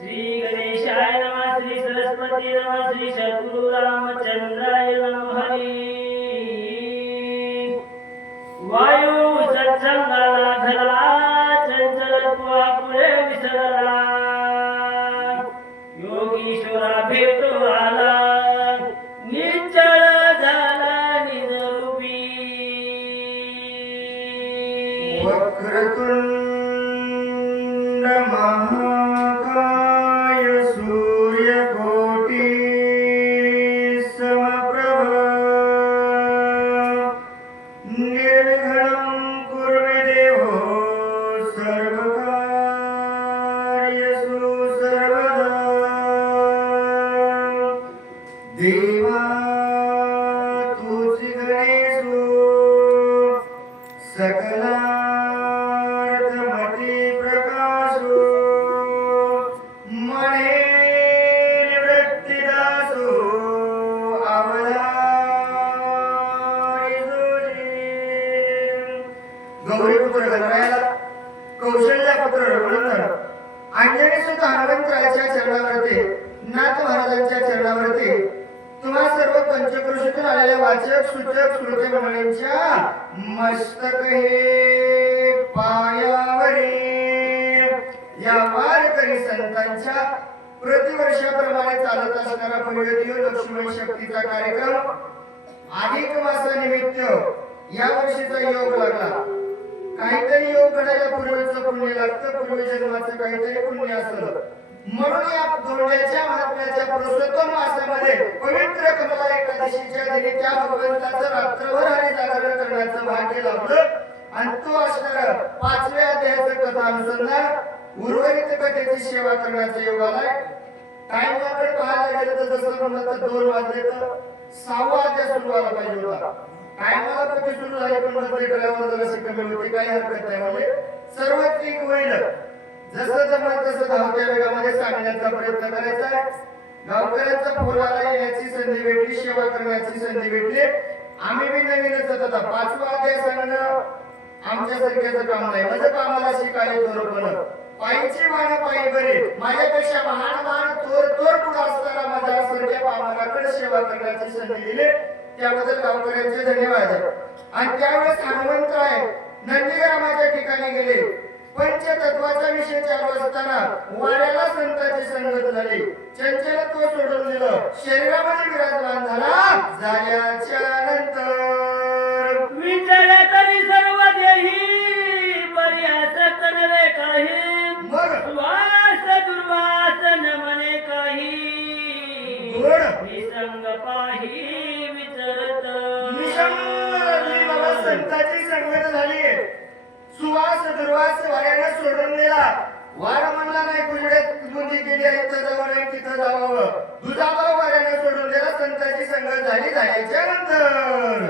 श्री गणेशाय नमः श्री सरस्वती नमः श्री सद्गुरु रामचंद्राय नमः हरी वायू सत्संगाला धरला चंचलत्वा पुढे विसरला योगीश्वरा भेटो आला निश्चळ झाला निजरूपी वक्रतुंड महाकाय सूर्यकोटि समप्रभ निर्विघ्नं कुरु देवो सर्वकार्येषु सर्वदा देवा तुझी गणेशो सकलार्थमती प्रकाशो मणे निवृत्तिदासो अवधारी जोशी गौरीपुत्र गणरायाला कौशल्यापुत्र रघुनंदन अंजनी सुत हनुमंतरायाच्या चरणावरती नाथ महाराजांच्या चरणावरती तुम्हा सर्व पंचक्रोशीतून आलेल्या वाचक सूचक श्रोते मंडळींच्या मस्तक हे पायावरी या वारकरी संतांच्या प्रतिवर्षाप्रमाणे चालत असणारा भव्य लक्ष्मण शक्तीचा कार्यक्रम अधिक मासानिमित्त या वर्षीचा योग लागला. काहीतरी योग घडायला पूर्वीचं पुण्य लागतं, पूर्वी जन्माचं काहीतरी पुण्य असतं. म्हणून या धोंड्याच्या महात्म्याच्या पुरुषोत्तम मासामध्ये पवित्र कमला एकादशीच्या दिनी त्या भगवंताचं रात्रभर आणि जागरण करण्याचं भाग्य लाभलं. आणि तो असणार 5व्या अध्यायाचं कथा अनुसंधान उर्वरित कथेची सेवा करण्याचा योग आलाय. टाइमकडे पाहायला गेलं तर जसं म्हणलं तर 2 वाजले तर 6वा अध्याय सुरू व्हायला पाहिजे होता. टाइमला कधी सुरू झाले पण मध्ये ड्रायव्हर जराशी कमी होती, काही हरकत नाही. म्हणजे सर्व ठीक होईल. जसं जमलं तसं धावत्या वेगामध्ये सांगण्याचा प्रयत्न करायचा आहे. गावकऱ्यांचा फोनाला येण्याची संधी भेटली, सेवा करण्याची संधी भेटली. आम्ही बी नवीनच होता. 5वा अध्याय सांगणं आमच्यासारख्याचं काम नाही. म्हणजे आम्हाला शिकायला थोरपण पायीची मान पायी बरी, माझ्यापेक्षा महान महान थोर थोर पुढे असताना माझ्या सारख्या पामराकडे सेवा करण्याची संधी दिली. त्याबद्दल गावकऱ्यांचे धन्यवाद. आणि त्यावेळेस हनुमंतराय नंदीग्रामाच्या ठिकाणी गेले. पंचतत्वाचा विषय चालू असताना वाड्याला संतांची संगत झाली. चंचलत्व सोडून दिलं, शरीरामध्ये विराजमान झाला. झाल्याच्या नंतर विचार तरी सर्व देही पर्यास नव्हे काही मग वास दुर्वास न म्हणे काही निसंग पाही विचारत निसंग बाबा संतांची संगत झाली. सुवास दुर्वास वाऱ्याने सोडून दिला. वार म्हणला नाही कुजड्यात बुंदी केली आहे इथं जावं नाही तिथं जावं. दुधाभाव वाऱ्याने सोडून दिला. संतांची संगत झाली. झाल्याच्या नंतर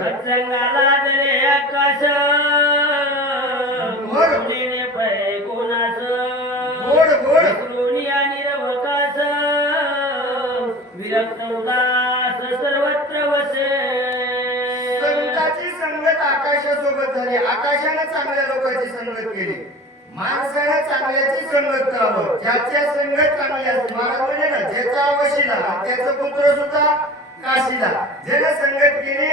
सत्संगाला दरे आकाश मुलीने पै कोणास गोड गोड कृणी आणि रवकास विरक्त उदास सर्वत्र वसे. संतांची संगत आकाशासोबत झाली. आकाशाने चांगल्या लोकांची संगत केली. माणसाने चांगल्याची संगत करावं. ज्याच्या संगत चांगली असते महाराज म्हणे ना, ज्याचा वशीला त्याचा पुत्र सुद्धा काशीला. ज्याने संगत केली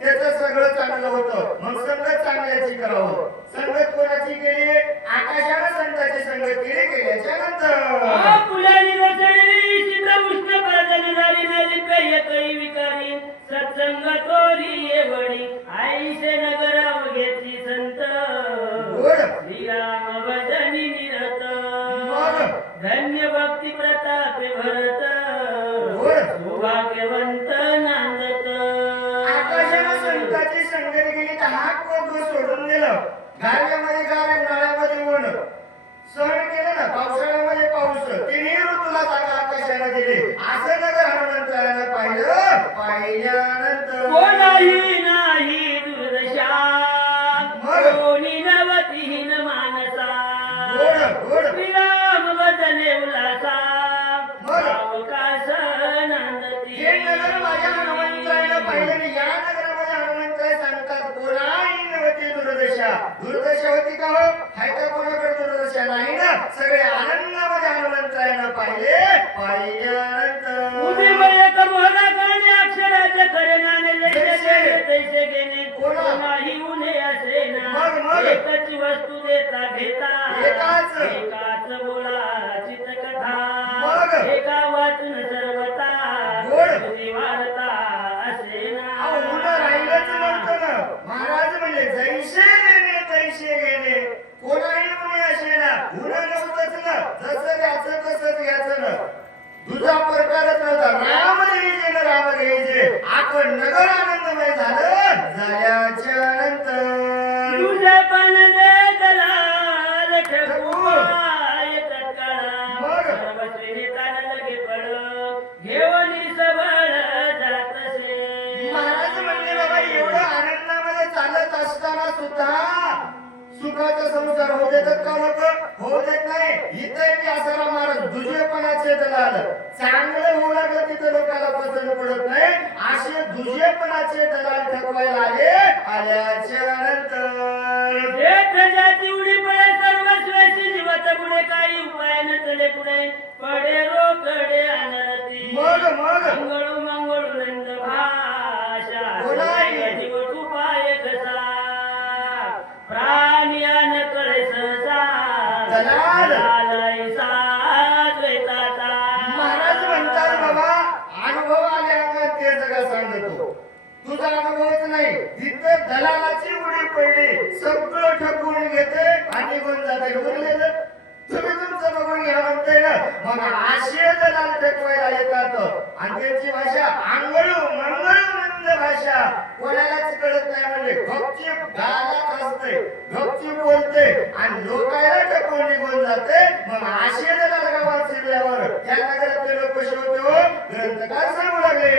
त्याचं सगळं चांगलं होतं. मग संगत चांगल्याची करावं. संगत कोणाची केली? आकाशाने संतांची संगत केली. केल्याच्या नंतर फुलानी रचलेली शीत उष्ण पर्जन्य झाली मेली पेय काही विकारी सत्संग तोरी येवडी आईशे नगराव घेतली संत श्रीराम भजनी निरत धन्य भक्ती प्रतापे भरत सौभाग्यवंत नांदत. आकाशाने संतांची संगत केली तर हात कोण सोडून दिलं. गारव्यामध्ये गार, उन्हाळ्यामध्ये ऊन सहन केलं ना. पावसाळ्यामध्ये पाऊस, तिन्ही ऋतूला जागा आकाशाने दिली. असं नगर हनुमंतरायानं पाहिलं. पाहिल्यानंतर कोणाही नाही दुर्दशा कोणी नवतीहीन मानसा श्रीराम भजने उल्हासा अवकाश नांदती. हे नगर माझ्या हनुमंतरायानं पाहिलं. या नगरामध्ये हनुमंतराय सांगतात कोणाही नवती दुर्दशा. दुर्दशा होती का हो? हाय का कोणाकडे दुर्दशा नाही ना. सगळे आनंदामध्ये हनुमंतरायानं पाहिलं. पाहिल्यानंतर उदीमय कमोला काढणे अक्षराचे खरे नाणे जैसे तैसे घेणे कोणाही उणे असे ना एकच वस्तू देता घेता एकाच बोलाचीच कथा एका वाचून सर्वता वार्ता असे ना राहिलंच नव्हतं ना महाराज म्हणजे जैसे देणे तैसे घेणे कोणाही उणे असे ना उणं नव्हतंच ना जसं द्यायचं तसंच घ्यायचं ना तुझा प्रकारच नव्हता राम घ्यायचे ना राम घ्यायचे आपण नगर आनंदमय झाल्याच्या नंतर तुझे पण दलाल ठगुआय तत्काळ सर्वश्रेणी तान लगे पड घेऊन सबळ जातसे महाराज म्हणले बाबा एवढं आनंदामध्ये चालत असताना सुद्धा सुखाचा संसार होऊ देतात का लोक होऊ देत नाही इथे मी असारा महाराज दुजेपणाचे दलाल चांगलं होऊ लागलं तिथे लोकांना पसंत पडत नाही असे दुजेपणाचे दलाल ठकवायला आल्याच्या नंतर जाती उडी पडे सर्वस्वेशी जीवत पुढे काही उपाय नसले पुढे पडे रोकडे अनरती मग मंगळू मंगळू नंद भाषा जीव उपाय कसा प्राण्यान कळे सहसा महाराज म्हणतात बाबा अनुभव आल्यानंतर ते जगा सांगतो तुझा अनुभवच नाही तिथं दलालाची उडी पडली सगळं ठकवून घेते आणि निघून जाते उरलेलं तुम्ही तुमचं बघून घ्या म्हणते ना मग असे दलाल ठकवायला येतात आणि त्यांची भाषा आंगळू मंगळू मंद भाषा कोणालाच कळत नाही म्हणजे गपचीप गालात असते गपचीप बोलते आणि लोकांना ठकवून निघून जाते मग असे दलाल गावात शिरल्यावर त्या नगरातले लोक कसे होते हो ग्रंथकार सांगू लागले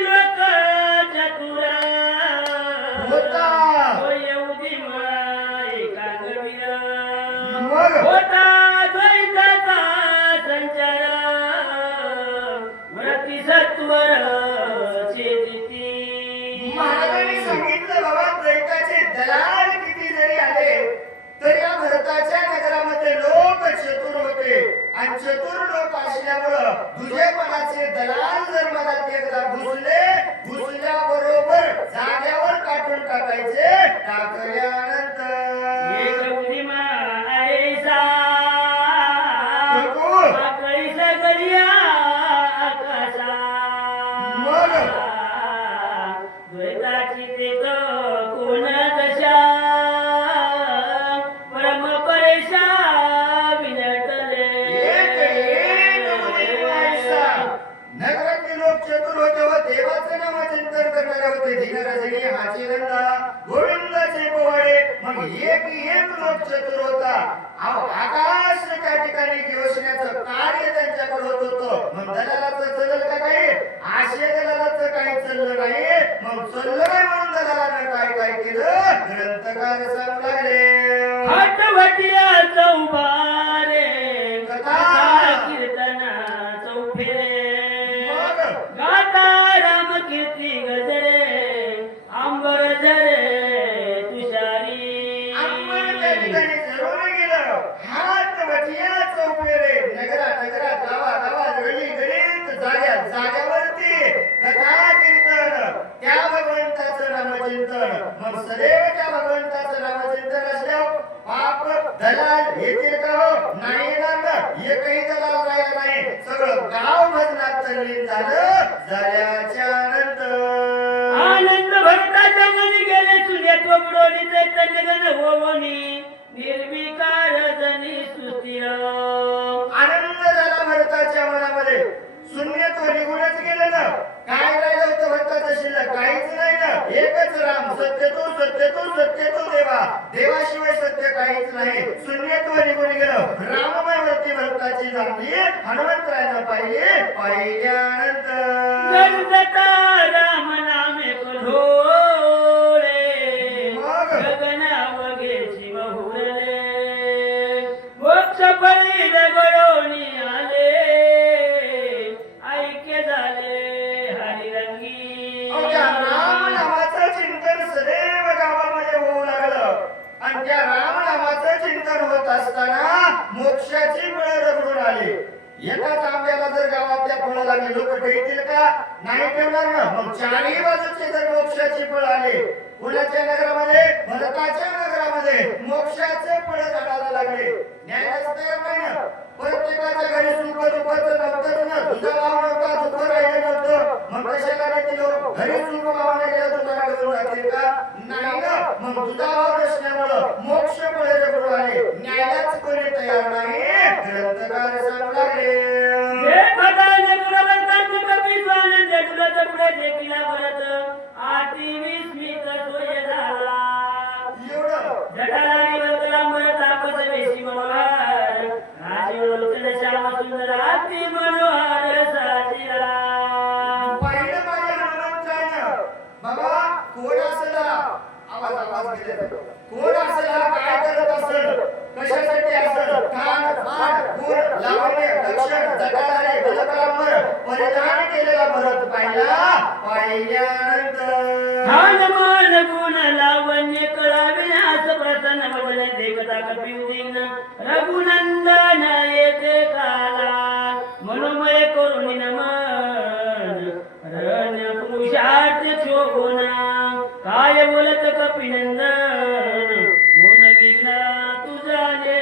लोक चतुरा होता होता द्वैताचा संचार व्रती सत्वर चेदिती महाराजांनी सांगितलं बाबा द्वैताचे दलाल किती जरी आले तर या भारताच्या नगरामध्ये लोक चतुर होते आणि चतुर लोक असल्यामुळं दुजेपणाचे दलाल जर मनात एकदा घुसल्याबरोबर जाग्यावर काढून टाकायचे टाकल्यानंतर गोविंदाचे पोवाडे मग एक लोक चतुर होता आकाश त्या ठिकाणी घेऊसण्याचं कार्य त्यांच्याकडे होत होतं मग दलालाचं चलल का काही आशे दलालाचं काही चाललं नाही मग चाललं नाही म्हणून दलालानं काय केलं ग्रंथकार सांगू लागले हटवटिया चौबारे कथा कीर्तना चौफेरे गाता राम कीर्ती गजरे अंबर झरे तुषारी अंबर त्या ठिकाणी जरूर गेलं हात वटिया चौफेरे नगरात गावात गलीत जाग्यावरती कथा कीर्तन त्या भगवंताचं नामचिंतन मग सदैव त्या भगवंताचं नामचिंतन असल्यावर पाप दलाल येते का हो नाही येणार ना एकही दलाल राहिला नाही सगळं गाव भजनात तल्लीन झाल्याच्या नंतर आनंद भरताच्या मनी गेले सुने तो बुडोनी चैतन्य गण होवनी निर्विकार जनी सुस्थिर आनंद झाला भरताच्या मनामध्ये शून्यत्व निघूनच गेलं ना काय राहिलं होतं भरताचं शिल्लक काहीच नाही ना एकच राम सत्य तो देवाशिवाय सत्य काहीच नाही शून्यत्व निघून गेलं राममय वरती भरताची चांगली हनुमंतरायनं पाहिल्यानंतर गणगता राम नामे कढोळे गगनावघेची बहुरले मोक्ष फळी दगडोनी आले ऐक्य झाले हरिरंगी राम नामाचं चिंतन सदैव गावामध्ये होऊ लागलं आणि त्या राम नामाचं चिंतन होत असताना मोक्षाची फळं दगडून आली एकाच आंब्याला जर गावातल्या फळाला लोक ठेवतील का? नाही ठेवणार ना. मग चारही बाजूचे जर मोक्षाची फळ आले, कुणाच्या नगरामध्ये? भरताच्या नगरामध्ये मोक्षाचे फळ झाडाला लागले. न्यायलाच तयार नाही ना. प्रत्येकाच्या घरी सुख दुःखाचं नव्हतं ना. तुझा भाव नव्हता, दुःख राहिलं नव्हतं. मग कशाला नाही दिलं? घरी सुख भावाने गेला तुला घेऊन जातील का? नाही ना. मग तुझा भाव नसल्यामुळं मोक्ष फळ जगून आले. न्यायलाच कोणी तयार नाही. ग्रंथकार सांगू लागले. हे भटाने गुणवंतांची कपी स्वानंद तुला पुढे देखील परत आती विस्मित सोय झाला. एवढं जटालारी वरतला मरत आपस वेशी मनोहर राजी लोचन श्याम सुंदर आती मनोहर साजिला. पाहिलं माझ्या हनुमंतानं. बाबा कोण असेल हा? आवाज गेले. कोण असेल हा? काय करत असेल? कशासाठी असेल? कान मान गुण लावण्य लक्षण जटाधारी बलपरांबर परिधान केलेला भरत पाहिल्यानंतर मान मान गुण लावण्य कळाविनास प्रसन्न वदन देखता कपी उदीन रघुनंदन येते काला मनोमय करुणी नमन रण पुरुषार्थ शोभना काय बोलत कपिनंदन गुण विघ्न तुझाने.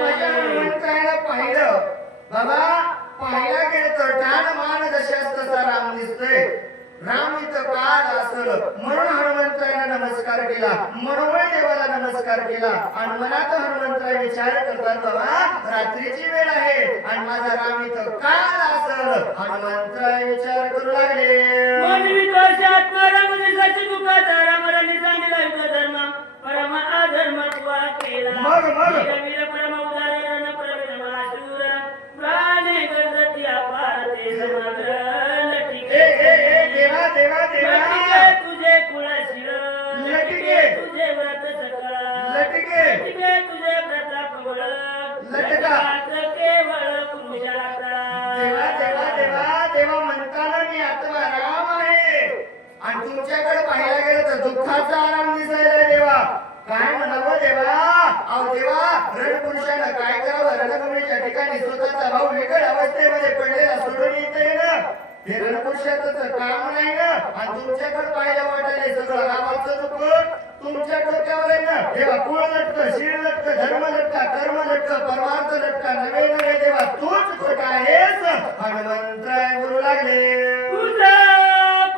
माझ्या हनुमंतानं पाहिलं. बाबा पाहिला गेलं तर ठाण मान जशास तसा राम दिसतोय. राम इथं काल असल म्हणून हनुमंताला नमस्कार केला. मनोमय देवाला नमस्कार केला. आणि मनात हनुमंतराय विचार करतात बाबा रात्रीची वेळ आहे आणि माझा राम इथं काल असल. हनुमंतराय विचार करू लागले. मानवी दोषात्मा राम दिसाची दुःखाचा रामराणी सांगितला युग धर्म परम अधर्म तुवा केला. मग वीर परम उदाहरण प्रवीण महाशूर प्राणे गरजती अपार ते समग्र लटिके. देवा देवा देवा लटिके तुझे कुळशील लटिके तुझे व्रत सकळ लटिके लटिके तुझे प्रताप बळ लटकात केवळ पुरुषाला. देवा देवा देवा देवा म्हणताना मी आत्मा राम आहे आणि तुमच्याकडे पाहायला गेलं तर दुःखाचा आराम दिसायला. देवा काय म्हणावं देवा? अहो देवा रणपुरुषानं काय करावं? रणभूमीच्या ठिकाणी स्वतःचा भाऊ बिकट अवस्थेमध्ये पडलेला सोडून येते ना. हे रणपुरुषाचं काम नाही ना. आणि तुमच्याकडे पाहायला वाटायला सगळं गावाचं दुःख तुमच्या डोक्यावर आहे ना. देवा कुळ लटक शीळ लटक धर्म लटका कर्म लटक परमार्थ लटका नवे नवे देवा तूच खोटा आहेस. हनुमंतराय बोलू लागले. तुझा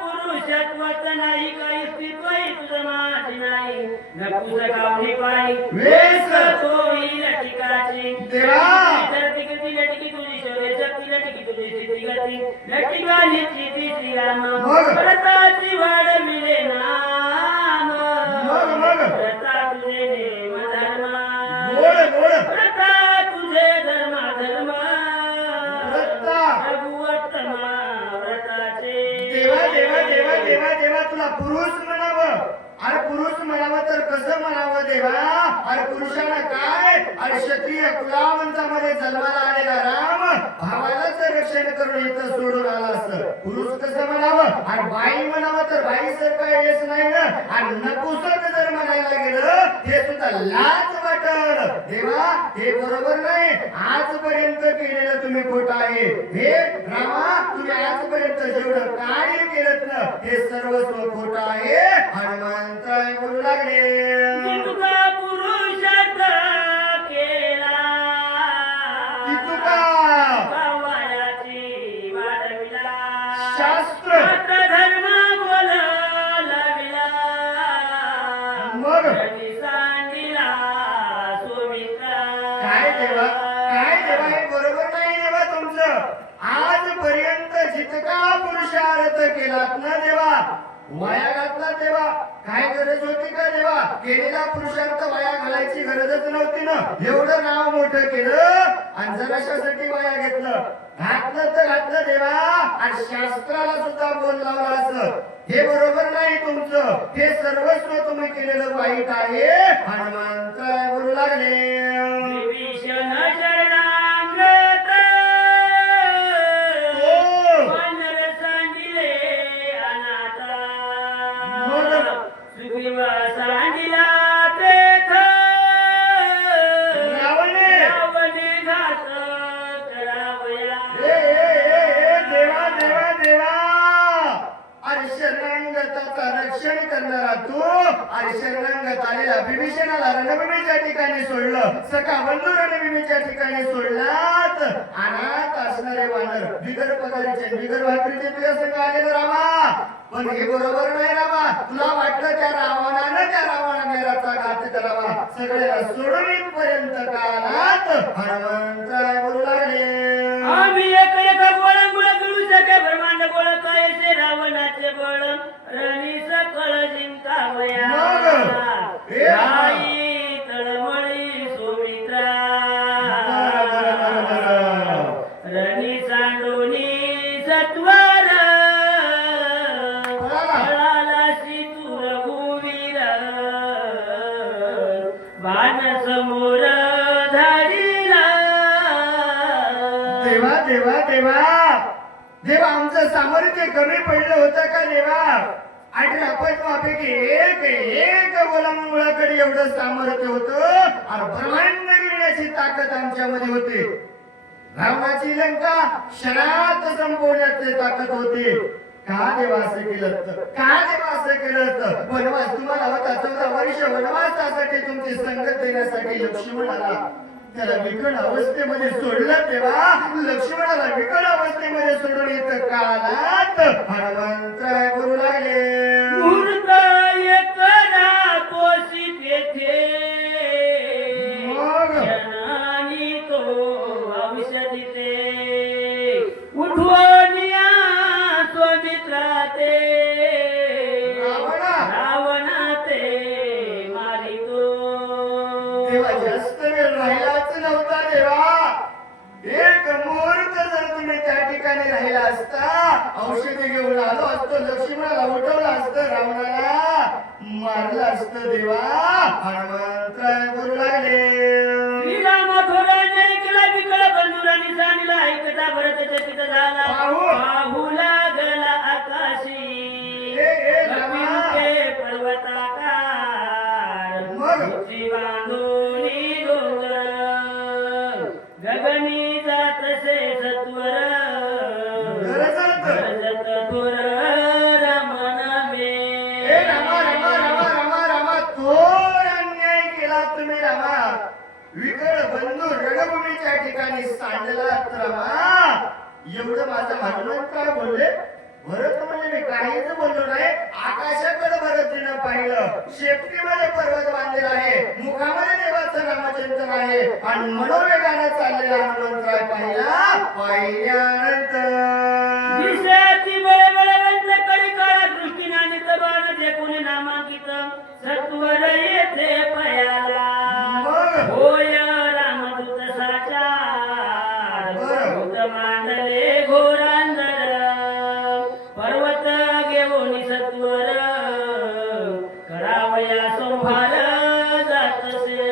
पुरुषत्वच नाही काही स्थित्वही तुझं माझी नाही नकुस गावली पायी वेस तोही लटिकाची. देवा धरती गती लटिकी तुझी शौर्य शक्ती लटिकी तुझी स्थिती गती लटिका निश्चिती श्रीराम व्रताची वाढविले नाम व्रता तुझे नेम धर्म व्रता तुझे धर्म धर्म रघुवत्तमा व्रताचे. देवा देवा देवा देवा देवा तुला पुरुष म्हणावं. अरे पुरुष म्हणावं तर कसं म्हणावं देवा? अरे पुरुषाला काय? अरे क्षत्रिय कुलावंतामध्ये जन्माला आलेला राम भावालाच रक्षण करून इथं सोडून आला असं पुरुष कसं म्हणावं? आणि बाई म्हणावं तर बाई सर काय येस नाही ना. आणि नपुसक जर म्हणायला गेलं हे सुद्धा लाज वाटल. देवा हे बरोबर नाही. आजपर्यंत केलेलं तुम्ही खोटं आहे. हे रामा तुम्ही आजपर्यंत जेवढं कार्य केलं ना हे सर्वस्व खोटं आहे. हनुमंतराय बोलू लागले. तुका पुरुषार्थ केला तुका भावाची वाढविला शास्त्र धर्म बोलाविला मग सांगिला सुमित्रा. काय देवा हे बरोबर नाही देवा तुमचं. आजपर्यंत जितका पुरुषार्थ केलात ना देवा वाया घातला देवा. काय गरज होती का देवा? केलेला पुरुषार्थ वाया घालायची गरजच नव्हती ना. एवढं नाव मोठं केलं आणि जराशासाठी वाया घेतलं. घातलं तर घातलं देवा आणि शास्त्राला सुद्धा बोल लावला असं. हे बरोबर नाही तुमचं. हे सर्वस्व तुम्ही केलेलं वाईट आहे. हनुमंतराय बोलू लागले. विभीषण शरणागत वानर सांगिले अनाथा सुग्रीव सांगिला तेथ रावणे घात करा आणि शरणागत आलेला विभीषणाला रणभूमीच्या ठिकाणी सोडलं, सखा बंधू रणभूमीच्या ठिकाणी सोडलात. अनाथ असणारे वानर बिगर पगारीचे बिगर भाकरीचे तुझ्या संग आलेलं रामा. पण हे बरोबर नाही रामा. तुला वाटलं त्या रावणाने रचा घात करावा, सगळ्याला सोडून इथपर्यंत कालात हनुमंत बोलू लागले. आम्ही एक गोळा गोळा करू सके ब्रह्मांड गोळा काय रावणाचे बळ रणी सकळ जिंकावया. आई तळमळी सुमित्रा रणी सांडोनी सत्वर फळाला सितूर भूवीर बाण समोर धाडीला. देवा देवा देवा देवा आमचं सामर्थ्य कमी पडलं होतं का देवा? 18 पैकी एक मुळाकडे एवढं सामर्थ्य होतं आणि ब्रह्मांड गिरण्याची ताकद आमच्यामध्ये होती. रावणाची लंका क्षणात संपवण्याची ताकद होती. का देवा असं केलं? का देवा असं केलं? वनवास तुम्हाला होता 14 वर्ष वनवासासाठी तुमची संगत देण्यासाठी लक्ष्मणाला त्याला विकट अवस्थेमध्ये सोडलं. तेव्हा लक्ष्मणाला विकट अवस्थेमध्ये सोडून येतं कालात हनुमंत बोलू लागले. मूर्त एकदा तोशी तेथे क्षणानी तो औषधीचे उठवून या स्वमित्रा ते रावणा ते मारितो. तेव्हा जास्त वेळ राहिलाच नव्हता देवा. एक मुहूर्त जर तुम्ही त्या ठिकाणी राहिला असता, औषधी घेऊन आलो असतो, लक्ष्मणाला उठवलं असतं, रावणाला मारलं असतं देवा. हनुमंत बोलू लागले. श्रीराम थोराने केला विकळ बंधुरांनी सांगितलं ऐकता भरत चकित झाला. पाहू लागला आकाशी लपिते पर्वताकार उंची बांधूनी डोंगर गगनी जातसे सत्वर गरजत थोर रमणवे. रामा थोर अन्याय केला तुम्ही रामा. विकळ बंधू रणभूमीच्या ठिकाणी सांडलात रामा. एवढं माझं हनुमंतराव बोलले. भरत म्हणजे मी काहीच बोललो नाही. आकाशाकडे भरतीनं पाहिलं, शेपटीमध्ये पर्वत बांधलेला आहे, मुखामध्ये देवाचं नामचिंतन आहे आणि मनोवेगानं चाललेला हनुमंतराव पाहिल्यानंतर दिसती बळे बळवंत कळी काळा दृष्टीने आणि तबान जे कोणी नामांकित सत्वर येथे पयाला. होय रामदूत साचार भूत मांडले घोरांधर पर्वत घेऊन सत्वर करावया संभार जातसे.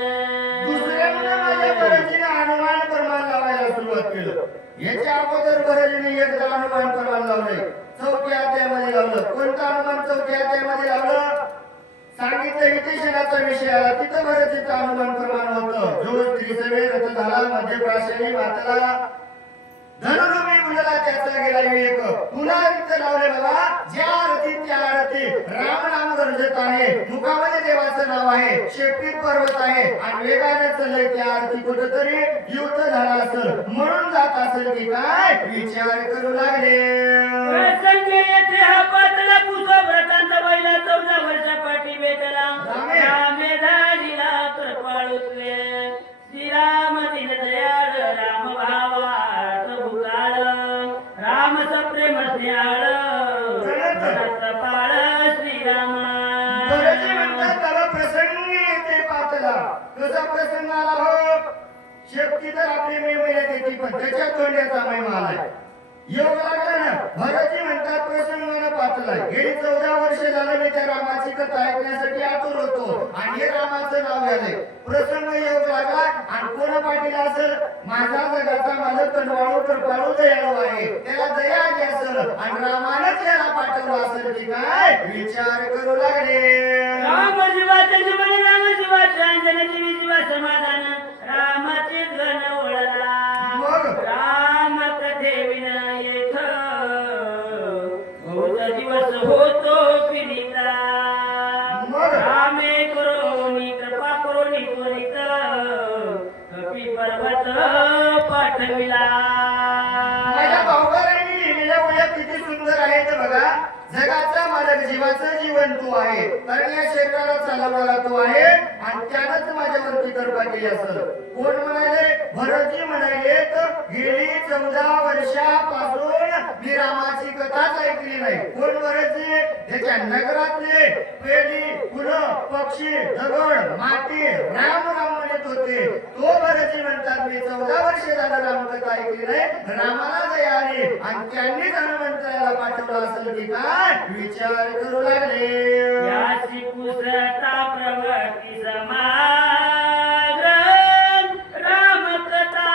दुसऱ्यांदा माझ्या भरतीने हनुमान प्रमाण लावायला सुरुवात केलं. याच्या अगोदर भरतीने एकदा हनुमान प्रमाण लावले, 4थ्या अध्यायामध्ये लावलं. कोणतं हनुमान 4थ्या अध्यायामध्ये लावलं? सांगितलं विदेशनाचा विषय आला, तिथं भरतीचं हनुमान प्रमाण होतं. जो स्त्रीसवे रथ झाला, मध्य प्राशनी मातला धनुर्मी मुलाला त्याचा गेला विवेक. पुन्हा तिथं लावले बाबा, ज्या रथी त्या रथी राम नाम गरजत आहे, मुखामध्ये देवाचं नाव आहे, शेपटीत पर्वत आहे आणि वेगाने चाललंय त्या रथी कुठंतरी युद्ध झाला असेल, म्हणून जात असेल की काय विचार करू लागले. प्रसंग येथे हा पातळा पुसो व्रतांत बैला 14 वर्षापाठी भेटला. रामे धाडीला कृपाळुत्वे श्रीराम दिन दयाळ राम भावार्थ भूताळ राम सप्रेम स्नेहाळ पाळ श्रीराम. बरेच म्हणतात त्याला प्रसंग येते पातला. कसा प्रसंग आला हो? शेपटी तर आपली मे महिन्यात येते, पण त्याच्या तोंड्याचा महिमा आलाय. योग लागला ना. भरतजी म्हणतात प्रसंगानं पातलाय. गेली 14 वर्ष झालं मी त्या रामाची कथा ऐकण्यासाठी आतुर होतो आणि हे रामाचं नाव घ्यालंय. प्रसंग योग लागला आणि कोण पाठीला असेल? माझा जगाचा माझं तनवाळू कृपाळू दयाळू आहे, त्याला दया आली असेल आणि रामानंच याला पाठवलं असेल की काय विचार करू लागले. राम जीवाचे जीवन राम जीवाचे अंजन जीवी जीवा समाधान रामाचे धन ओळला. राम कथे विनायक बहुत दिवस होतो पीडिता. रामे पाठविला माझ्या भाऊबंदांनी लिहिलेल्या ओळ्या किती सुंदर आहेत बघा. जगाचा मालक जीवाचं जीवन तू आहे, कारण या शरीराला चालवणारा तू आहे आणि त्यानंच माझ्यावरती कृपा केली असेल. कोण म्हणाले? भरतजी म्हणाले, गेली 14 वर्षापासून मी रामाची कथाच ऐकली नाही. कोण भरतजी? त्याच्या नगरातले पेली फुलं पक्षी दगड माती राम राम म्हणत होते. तो भरतजी म्हणतात मी 14 वर्ष झालं रामकथा ऐकली नाही. रामाला दया आली आणि त्यांनीच हनुमंताला पाठवलं असेल की काय विचार करू लागले. याची पुसता प्रवृत्ती समाग्र रामकथा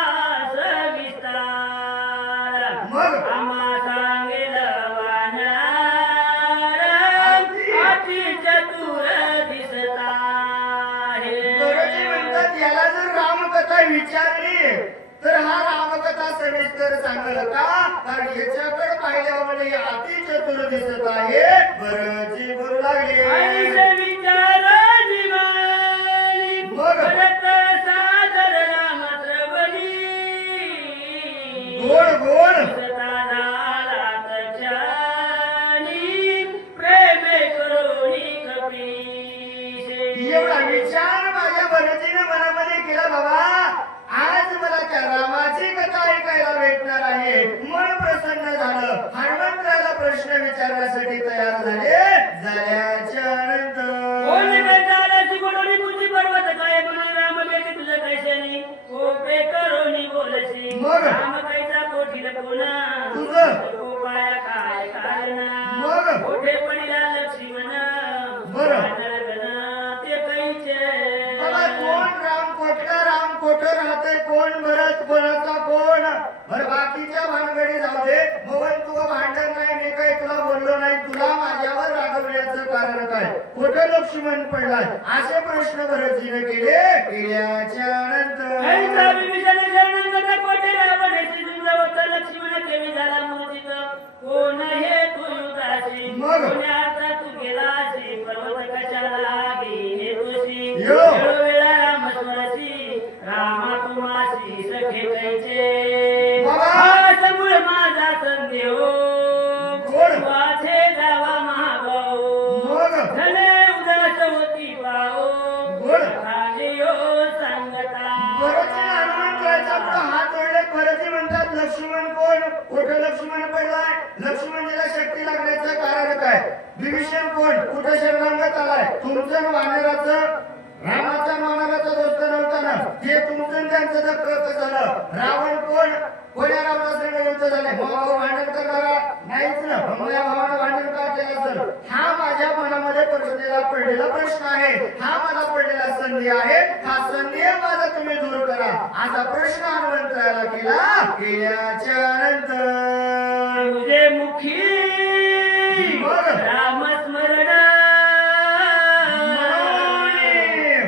सविस्तार मग आम्हा सांगेल वानर अति चतुर दिसता गुरुजी म्हणतात याला जर रामकथा विचारली तर हा रामकथा सविस्तर सांगल का? कारण याच्याकडे पाहिल्यामुळे अति चतुर दिसत आहे. बरंची बोलू लागले. विचार जीवनी मग भरत सादर राम श्रवणी गोड गोड झाला तक्षणी प्रेमे करुणी कपीशे. एवढा विचार माझ्या बरजीने मनामध्ये केला बाबा. आज मला त्या रामाची कथा ऐकायला भेटणार आहे. मन प्रसन्न झालं. हनुमंताला प्रश्न विचारण्यासाठी तयार झाले. झाल्याच्या नंतर पर्वत काय म्हणे राम बेटे तुझं कैशानी कोपे करोनी बोलशी मग राम कैसा कोठील कोणा तुझं कोपाया काय कारण मग कोठे पडिला लक्ष्मण बरं ते कैचे बाबा कोण राम कोठला राम कोठ राहते कोण भरत कोणाचा कोण बरं बाकीच्या भानगडी जाऊ दे. भवन तुझं भांडण नाही मी काही तुला बोललो नाही. तुला माझ्यावर रागवण्याचं कारण काय? कुठे लक्ष्मण पडलाय? असे प्रश्न भरतजीने केले. केल्याच्या नंतर लक्ष्मण केली झाला मूर्तीत कोण हे तू युगाशी मग आता तू गेलाशी पर्वत कशाला गेले तुशी यो वेळा राम स्वरशी रामा तुमाशी सखे कैचे बाबा समूळ माझा संदेह कोण वाचे जावा महाभाऊ मग धने उदास होती पाओ कोण राजेयो सांगता भरतजी हनुमंताच्या पुढे हात जोडले. भरतजी म्हणतात लक्ष्मण कोण? कुठे लक्ष्मण पडलाय? लक्ष्मणजीला शक्ती लागण्याचं कारण काय? विभीषण कोण? कुठे शरणागत आलाय? तुमचं वानराचं रामाच्या वानराचा दोस्त नव्हता ना? हे तुमचं त्यांचं धक्क झालं. रावण कोण? कोण्या रावणासंग युद्ध झाले? भाऊ भांडण करणारा नाहीच ना. माझ्या भावानं भांडण का केलं असेल? हा माझ्या मनामध्ये पडलेला प्रश्न आहे. हा मला पडलेला संधी आहे. हा संधी माझा तुम्ही दूर करा असा प्रश्न हनुमंताला केला. केल्याच्या नंतर तुझे मुखी मग रामस्मरण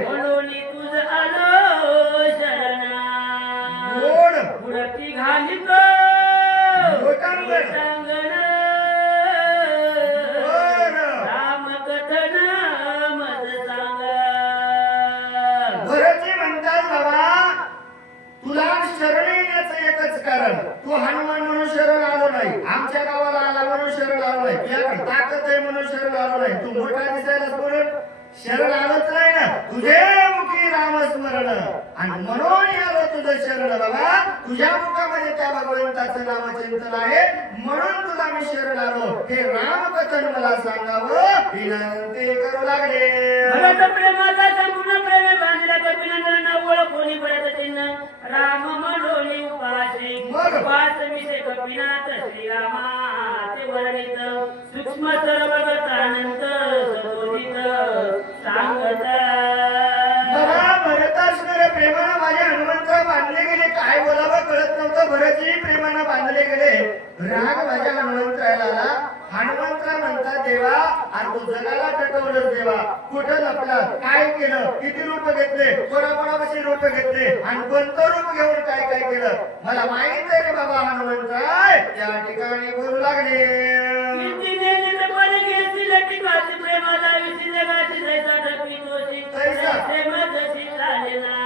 म्हणून तुझ आलो शरण गोड पुढती घालित लोटांगण राम कथन मज सांग. भरतजी म्हणतात बाबा तुला शरण येण्याचं एकच कारण तू हनुमान म्हणून शरण आलो नाही. आमच्या गावाला आला म्हणून शरण आलो नाही. तुझ्याकडे ताकद आहे म्हणून शरण आलो नाही. तू मोठा दिसायला म्हणून शरण आलोच नाही ना. तुझे मुखी रामस्मरण आणि म्हणून आलो तुझं शरण बाबा. तुझ्या मुखामध्ये त्या भगवंताचं नामचिंतन आहे म्हणून तुला मी शरण आलो. हे रामकथन मला सांगावं विनंती करू लागले. भरत प्रेमाचा संपूर्ण प्रेम बांधला कपिनंदन ओळख कोणी पडत चिन्ह राम म्हणोनी उपाशी मग पाच विषय कपिनाथ श्रीरामा ते वर्णित सूक्ष्म सर्वगत अनंत सतोदित सांगत. बाबा भरतासुरे प्रेमानं माझे हनुमंतराव बांधले गेले. काय बोलावं कळत नव्हतं. भरतजी प्रेमानं बांधले गेले. राग माझ्या हनुमंतराला. हनुमंतराव म्हणतात देवा आणि तू जगाला टटवलंस देवा. कुठं लपला? काय केलं? किती रूप घेतले? कोणाकोणापाशी रूप घेतले आणि कोणतं रूप घेऊन काय काय केलं मला माहित आहे रे बाबा. हनुमंतराव त्या ठिकाणी बोलू लागले. प्रेमाला विषय जगाची जैसा ढकली दोषी कैसा? प्रेम जशी झालेला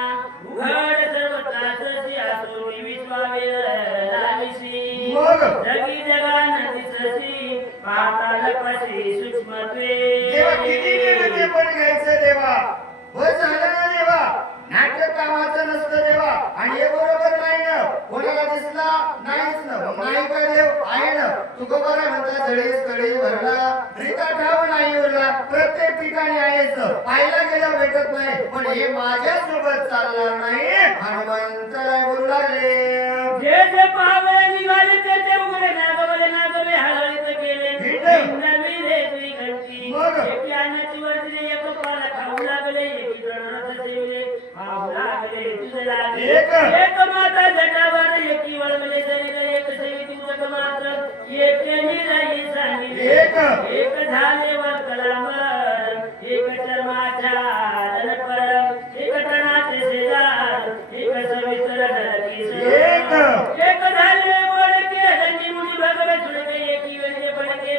उघड सर्व त्रासची आसोनी स्वावेल लाविसी मग जगी जगान दिससी पाताल पशी सूक्ष्मत्वे देवा किती वेळ ते पण घ्यायचं देवा बस झालं ना देवा नाटक कामाचं नसतं देवा आणि हे बरोबर नाही ना कोणाला दिसला नाहीच ना नाही का देव आहे ना तुकोबारा म्हणता जडीस कडी भरला रीता ठाव नाही उरला प्रत्येक ठिकाणी आहेच पाहिला गेलं भेटत नाही पण हे माझ्या सोबत चालणार नाही हनुमंत बोलू लागले जे पावे निघाले ते उघडे नागवे हळहळीत केले नवीन घंटी मग? एकी अन्नाची वरती एक पाला खाऊ लागले एकी जणांना सेवले खाऊ लागले तुझे लागले एक माता जटावर एकी वळवले जरी एक सेवी तुझं मात्र एकेने राही सांगितले एक झाले वर कलांबर एक चर्माच्या दलपर एक टणाचे शेजार एक सविस्तर एक झाले बोलके धनी मुनी भगवे सुडके एकी वेळचे पडके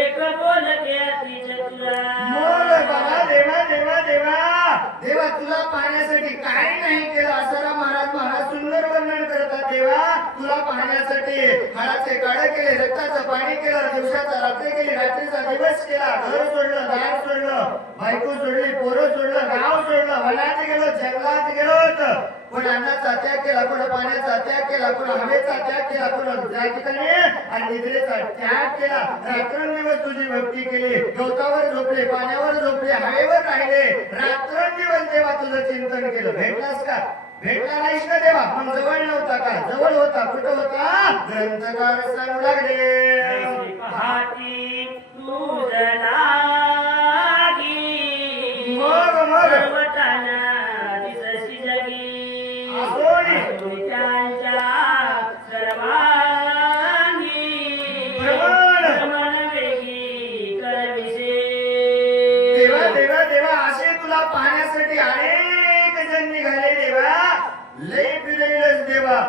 एक बोलके अति चतुरा मग बाबा देवा देवा देवा देवा तुला पाहण्यासाठी काय नाही केलं असं महाराज सुंदर वर्णन करतात देवा तुला पाहण्यासाठी हाडाचे काळे केले रक्ताचं पाणी केलं दिवसाचा रात्री केली रात्रीचा दिवस केला घर सोडलं दार सोडलं बायको सोडली पोरं सोडलं गाव सोडलं वनात गेलो जंगलात गेलो कोण अन्नाचा त्याग केला कोण पाण्याचा त्याग केला कोण हवेचा त्याग केला कोण त्या ठिकाणी आणि निद्रेचा त्याग केला रात्रंदिवस तुझी भक्ती केली गवतावर झोपले पाण्यावर झोपले हवेवर राहिले रात्रंदिवस देवा तुझं चिंतन केलं भेटलास का भेटला नाहीस ना देवा पण जवळ नव्हता का जवळ होता कुठं होता ग्रंथकार सांगू लागले पहाटी तुझं लागी मग पर्वताना दिसशी जगी त्यांच्या सर्वांगी मनवेगी करविसे देवा देवा देवा असे तुला पाहण्यासाठी अनेक जण निघाले देवा लय फिरलेलंच देवा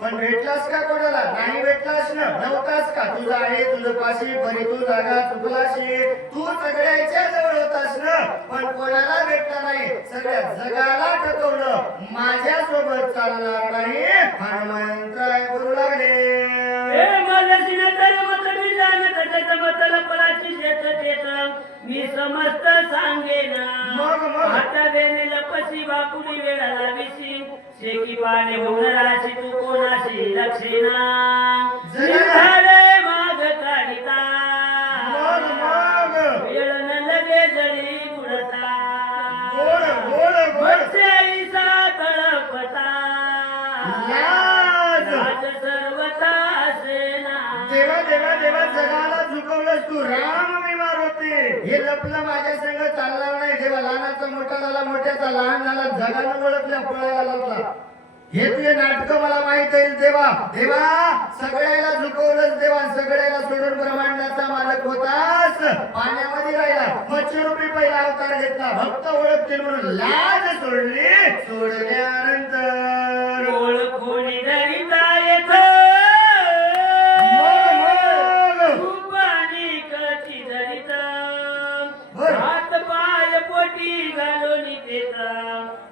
पण भेटलास का कोणाला नाही भेटलास ना नव्हतास का तुझं आहे तुझं पाशी बरी तू जागा चुकलाशी तू सगळ्याच्या जवळ होतास ना पण कोणाला भेटला नाही सगळ्या जगाला ठकवलं माझ्या सोबत चालणार नाही हनुमंतराय बोलू लागले मी समस्त सांगेन आता वेणेला पशी बापुडी वेळाला विशी शेकी पाने होणाराशी तू कोणाशी लक्षेना झाले माग काढिता वेळ न लगे जरी बुडता वर्षाईचा तळपता राज सर्वता सेना देवा देवा देवा जगाला झुकवलंस तू राम विमार होते हे लपलं माझ्या संग चालणार नाही देवा लहानाचा मोठा झाला मोठ्याचा लहान झाला जगानं ओळखल्या पळायला लागला हे तुझे नाटक मला माहित आहे देवा देवा सगळ्याला झुकवलंच देवा सगळ्याला सोडून ब्रह्मांडाचा मालक होतास पाण्यामध्ये राहिला मच्छरूपी पहिला अवतार घेतला भक्त ओळखतील म्हणून लाज सोडली सोडल्यानंतर ओळखून धरिता येथ रूपाने कची धरित हात पाय पोटी घालून देत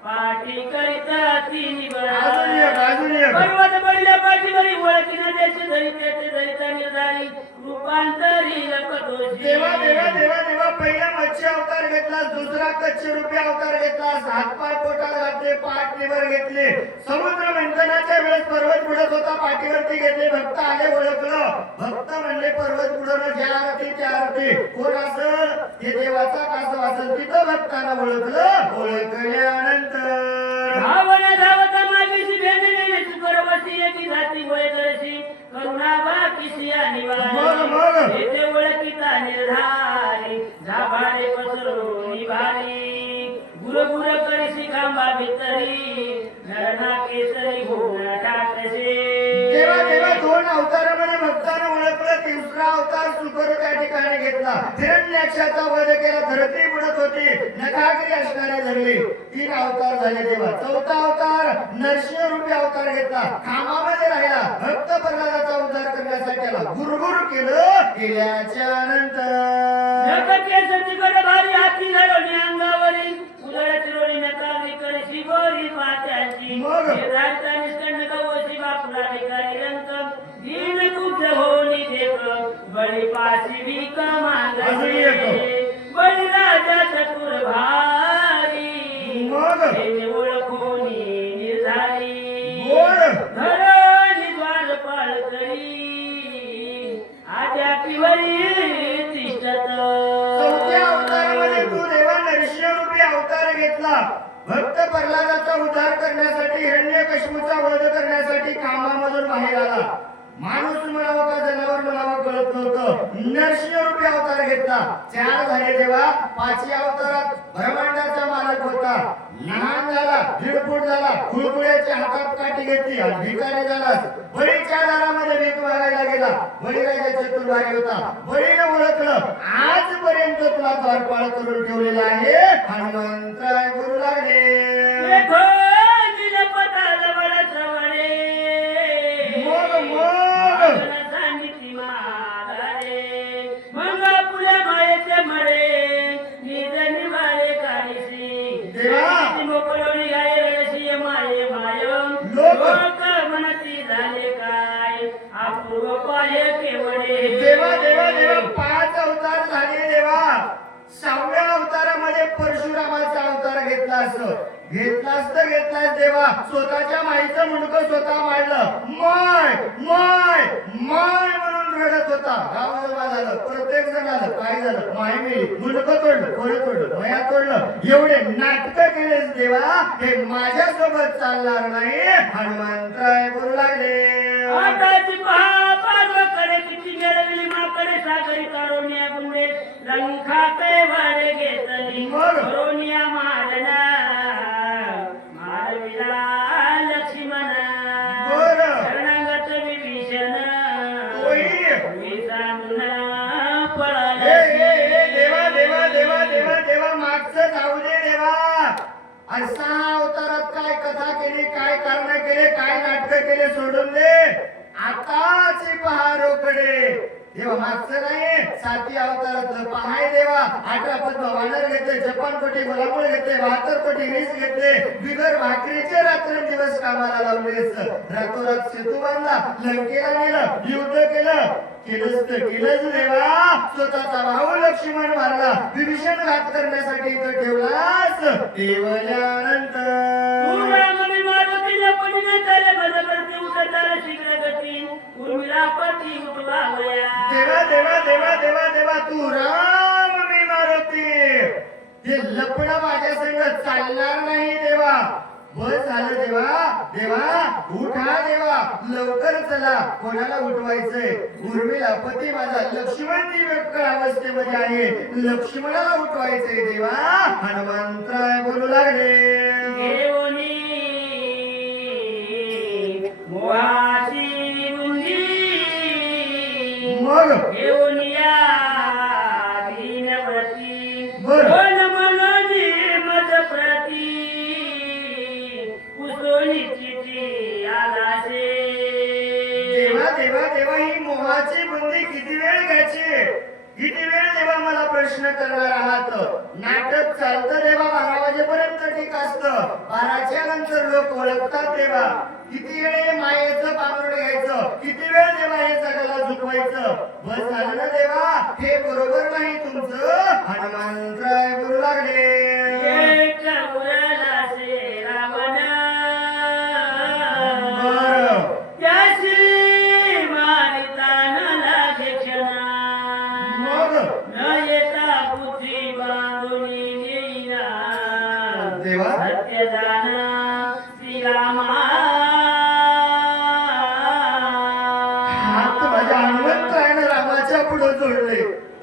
पाठी करिता तिन्ही पर्वत पडल्या पाठीवरी ओळखीना देश धरिते ते धरिता निर्धारी रूपांतरी लपतोषी देवा देवा देवा देवा पहिला मच्छी अवतार घेतला दुसरा कच्ची रूपी अवतार घेतला हातपाय पोटाला घातले पाठ निवर घेतले समुद्र मंथनाच्या वेळेस पर्वत बुडत होता पाठीवरती घेतले भक्त आले ओळखलं भक्त म्हणले पर्वत बुडवणं ज्या अर्थी त्या अर्थी कोण असल हे देवाचा कासव असेल तिथं भक्तांना ओळखलं ओळखल्यानंतर धावना धावता मागेशी भेटलेली परवशी एकी जाती गोळे करशी करुणा बाकीशी अनिवार्य येथे ओळखीता निर्धारी झाभाडे पसरून भारी गुर गुर करशी खांबा भितरी नरना केसरी होऊन टाकसे देवा देवा दोन अवतारामध्ये भक्तांना ओळखलं तिसरा अवतार सुकर त्या ठिकाणी घेतला हिरण्याक्षाचा वध केला धरती बुडत होती नखागिरी असणारे धरले तीन अवतार झाले देवा चौथा अवतार नरसिंह रूपी अवतार घेतला खांबामध्ये राहिला भक्त प्रल्हादाचा उद्धार करण्यासाठी त्याला गुरगुर केलं केल्याच्या नंतर केसरीकडे भारी हाती घालून अंगावरील उदळत रोळी नकागरी करशी गोरी पात्याची मग? निस्कंड गवशी बापुला करी रंग दीन कुब्ज होनी देख बळी पाशी भीक मागणे बळी राजा चतुर भारी त्याने ओळखोनी निर्धारी धरणी द्वारपाळ करी आद्या पिवळी तिष्ठत. चौथ्या अवतारामध्ये तू देवा नरसिंहरूपी अवतार घेतला. भक्त प्रल्हादाचा उद्धार करण्यासाठी, हिरण्यकश्यपूचा वध करण्यासाठी कामामधून बाहेर आला. माणूस म्हणावा का जनावर म्हणावा कळत नव्हतं. नरसिंहरूपी अवतार घेतला. 4 झाले देवा. 5व्या अवतारात ब्रह्मांडाचा मालक होता. लहान झाला, 1.5 फूट झाला, खुळखुळ्याच्या हातात काठी घेतली, भिकारी झाला. बळीच्या दारामध्ये भीक मागायला गेला. बळीराजा चतुर्भारी होता. बळीने ओळखलं, आजपर्यंत तुला द्वारपाळ करून ठेवलेला आहे. हनुमंतराय गुरु लागले. सांगितली माघारे मग पुऱ्या मायेचे मळे निजनी माळे काळीशी मोकळवणी गाय रडशी माये माय लोक म्हणती झाले काय अपूर्व पाय केवळे. देवा देवा देवा 5 अवतार झाले देवा. 6व्या अवतारामध्ये परशुरामाचा अवतार घेतलास देवा. स्वतःच्या माईचं मुंडकं स्वतः मारलं. माय माय माय म्हणून रडत होता. गाव जमा झालं. प्रत्येक जण आलं. काय झालं? माय मेली. मुंडकं तोडलं, खोडं तोडलं, मया तोडलं. एवढे नाटक केलेस देवा. हे माझ्यासोबत चालणार नाही. हनुमंतराय बोलू लागले. आताची पहा पार्वकडे किती गेळविली माकडे सागरी करोनिया गुंडे लंखा पे वारे घेतली करोनिया मारना मारविला लक्ष्मण शरणागत विभीषण पळाले. देवा देवा देवा देवा देवा मागचं जाऊ दे देवा. असा अवतारात काय कथा केली, काय कारण केले, काय नाटक केले सोडून दे. आताची पहा रोकडे. देवा मागचं नाही, 7व्या अवतारातलं पहाय देवा. 18 पद्म वानर घेतले, 56 कोटी गुलामूळ घेतले, 72 कोटी रीस घेतले. बिगर भाकरीचे रात्रंदिवस कामाला लावलेस. रातोरात सेतू बांधला, लंकेला नेलं, युद्ध केलंच देवा. स्वतःचा भाऊ लक्ष्मण मारला, विभीषण घात करण्यासाठी इथं ठेवलास. ठेवल्यानंतर देवा देवा देवा देवा देवा तू राम मी मारुती. हे लपडं माझ्या संग चालणार नाही देवा. बस झालं देवा. देवा उठा देवा, लवकर चला. कोणाला उठवायचंय? उर्मिला पती माझा लक्ष्मण दिव्य अवस्थेमध्ये आहे. लक्ष्मणाला उठवायचंय देवा. हनुमंतराय बोलू लागले. मग देवा देवा देवा ही मोहाची बुंदी किती वेळ घ्यायची? किती वेळ देवा मला प्रश्न करणार आहात? नाटक चालतं देवा 12 वाजेपर्यंत ठीक असतं. 12च्या नंतर लोक ओळखतात देवा. किती वेळ मायेचं पांघरुण घ्यायचं, किती वेळ देवा हे जगाला झुकवायचं. बस झालं ना देवा. हे बरोबर नाही तुमचं. हनुमंतराय बोलू लागले.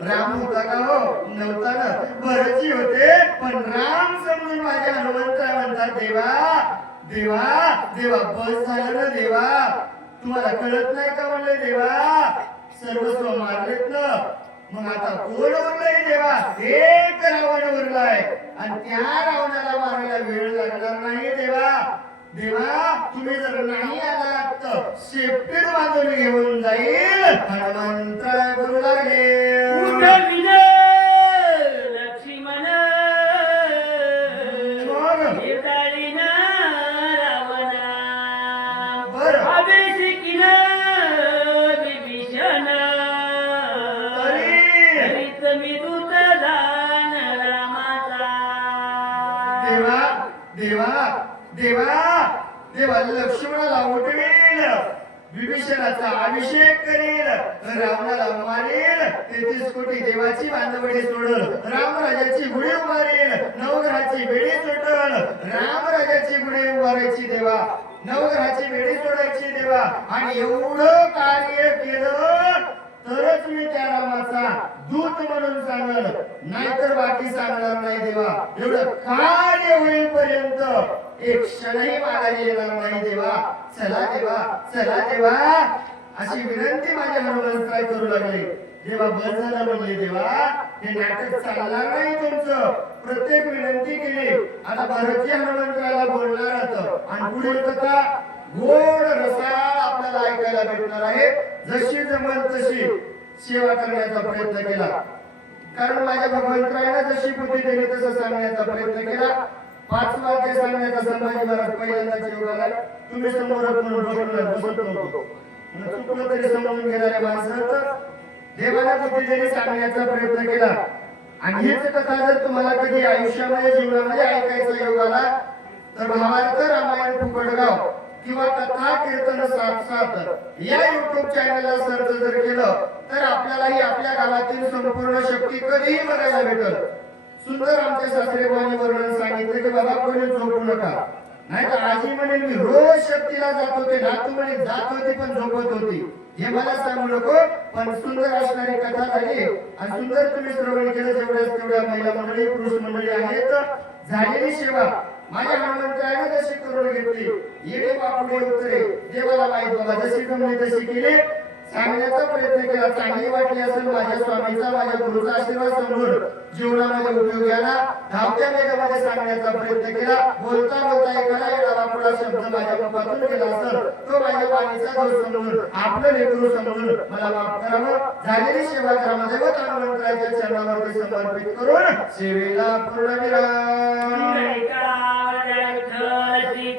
राम होता का हो? नव्हता ना. भरतजी होते, पण राम समजून माझे हनुमंतराय म्हणतात देवा. देवा देवा बस झालं ना देवा. तुम्हाला कळत नाही का म्हणले देवा? सर्वस्व मारलेत ना. मग आता कोण उरलंय देवा? एक रावण उरलाय. आणि त्या रावणाला मारायला वेळ लागणार नाही देवा. देवा तुम्ही जर नाही आलात तर शेपटीत बांधून घेऊन जाईल. हनुमंतराय बोलू लागले. लक्ष्मण बरं अभिषेकी विभीषणाचा अभिषेक करील, रावणाला मारेल, 33 कोटी देवाची बांधवडी सोडल, रामराजाची गुढी उभारेल, नवग्रहाची बेडी सोडल, रामराजाची गुढी उभारायची देवा, नवग्रहाची बेडी सोडायची देवा. आणि एवढं कार्य केलं तरच मी त्या रामाचा दूत म्हणून सांगल, नाहीतर बाकी सांगणार नाही देवा. एवढं कार्य होईपर्यंत एक क्षणही मागायला येणार नाही देवा. चला देवा, चला देवा, अशी विनंती माझ्या हनुमंतराय करू लागले. देवा बस झाला म्हणले, देवा हे नाटक चालणार नाही तुमचं. प्रत्येक विनंती केली. आता भारतीय हनुमंतराला बोलणार होतं आणि पुढील कथा गोड रसाळ आपल्याला ऐकायला भेटणार आहे. जशी जमल तशी सेवा करण्याचा प्रयत्न केला, कारण माझ्या भगवंतरायाने जशी बुद्धी दिली तसं सांगण्याचा प्रयत्न केला. 5 वाक्य सांगण्याचा संभाजी महाराज पहिल्यांदाच योग आला. तुम्ही समोर बसत नव्हतो, चुकलं तरी समजून घेणाऱ्या माणसाचं देवाला बुद्धी दिली, सांगण्याचा प्रयत्न केला. आणि हीच कथा जर तुम्हाला कधी आयुष्यामध्ये जीवनामध्ये ऐकायचा योग आला तर महाभारत रामायण फुकटगाव किंवा कथा कीर्तन 7 या YouTube चॅनलला सर्च जर केलं तर आपल्यालाही आपल्या गावातील संपूर्ण शक्ती कधीही बघायला भेटल. सुंदर आमच्या सासरेबाईंनी वर्णन सांगितलं की बाबा कोणी झोपू नका, नाही तर आजी म्हणे मी रोज शक्तीला जात होते, नातू म्हणे जात होती पण झोपत होती. हे मला सांगू नको, पण सुंदर असणारी कथा झाली आणि सुंदर तुम्ही श्रवण केलं. तेवढ्या महिला मंडळी पुरुष मंडळी आहेत. झालेली सेवा माझ्या हनुमंतरायाने जशी करून घेतली, येडे बापुडे उतरे देवाला माहित बाबा, जशी जमली तशी केली, सांगण्याचा प्रयत्न केला. चांगली वाटली असेल माझ्या स्वामीचा माझ्या गुरुचा आशीर्वाद समजून जीवनामध्ये उपयोग आला. धावत्या वेगामध्ये सांगण्याचा प्रयत्न केला. बोलता बोलता एखादा येडा बापुडा शब्द माझ्या मुखातून केला असेल तो माझ्या वाणीचा दोष समजून आपलं लेकरू समजून मला माफ करावं. झालेली सेवा ग्रामदेवत हनुमंतरायाच्या चरणावरती समर्पित करून सेवेला पूर्णविराम. पुंडलिका वरद विठ्ठल श्री